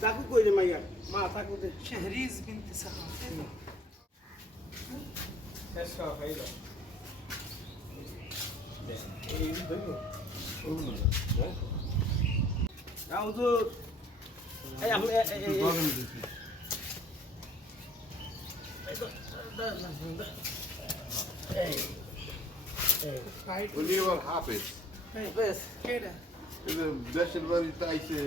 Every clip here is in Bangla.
তাকু কই রে মাইয়া মা তাকু দে শহরিজ বিনতে সাহাব শেষ করা হইল এই দেখো ওগুলো হ্যাঁ না হুজুর এই আমি Oliver Hapes. বেশ কেডা দেশের বাড়িতে আইসে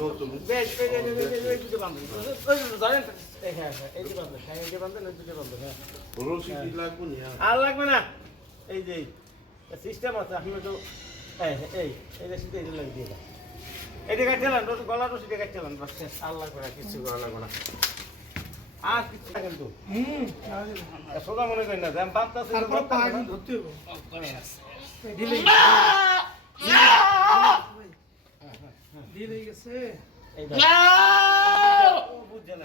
নতুন বেশ এই দুটো বান্ধব ওই ধরেন হ্যাঁ হ্যাঁ এই দুটো বান্ধব হ্যাঁ এই যে বান্ধব এই দুটো বান্ধব হ্যাঁ রশি কি লাগবে না আর লাগবে না এই যে সিস্টেম আছে আপনি তো এই রশিদ এই লাগিয়ে দিয়ে দাও এই দিকে চালান গলা রশিদ দিকে চালান বাস আর লাগবে না কিছু করা লাগবে না আর কিছু না কিন্তু সোজা মনে করেন না আমি বাঁধতেছি ধরতে হবে দিলে গেছে এই বুঝছেন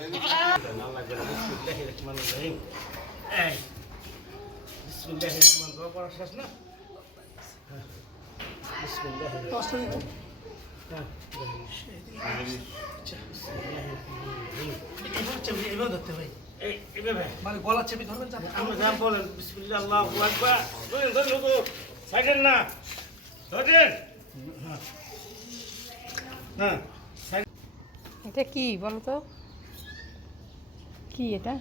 না লাগবে না বিসমিল্লাহির রহমানির রহিম এই বিসমিল্লাহির রহমানির রহিম পড়া শেষ না বিসমিল্লাহির রহমানির রহিম হ্যাঁ এবার ধরতে ভাই এইভাবে মানে গলা চেপে ধরবেন আমি নাম বলেন বিসমিল্লাহ আল্লাহু আকবার ধরেন তো সাইডেন না ধরেন হ্যাঁ এটা কি বলো তো কি এটা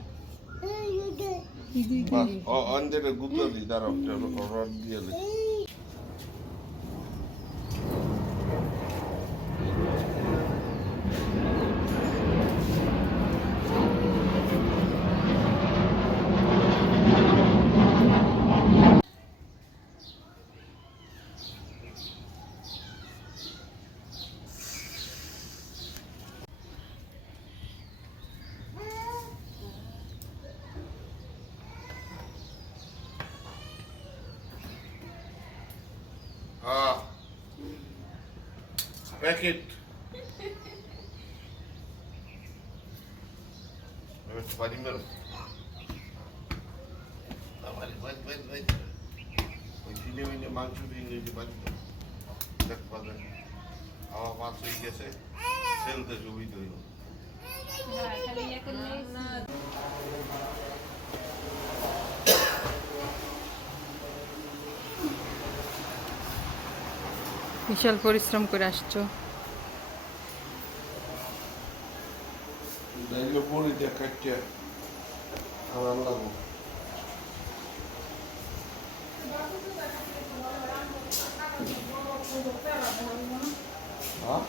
অন্ধের গুতো দি দাঁড়াও রড দিয়ে প্যাকেট পারি মেরো ওই কিনে মিনে মাংস দিয়ে নিয়ে পারি দেখ পাবেন আমার মাছ হয়ে গেছে সেলতে সুবিধা হইল বিশাল পরিশ্রম করে আসছো বলি যে কাটছে আমার লাগবো হ্যাঁ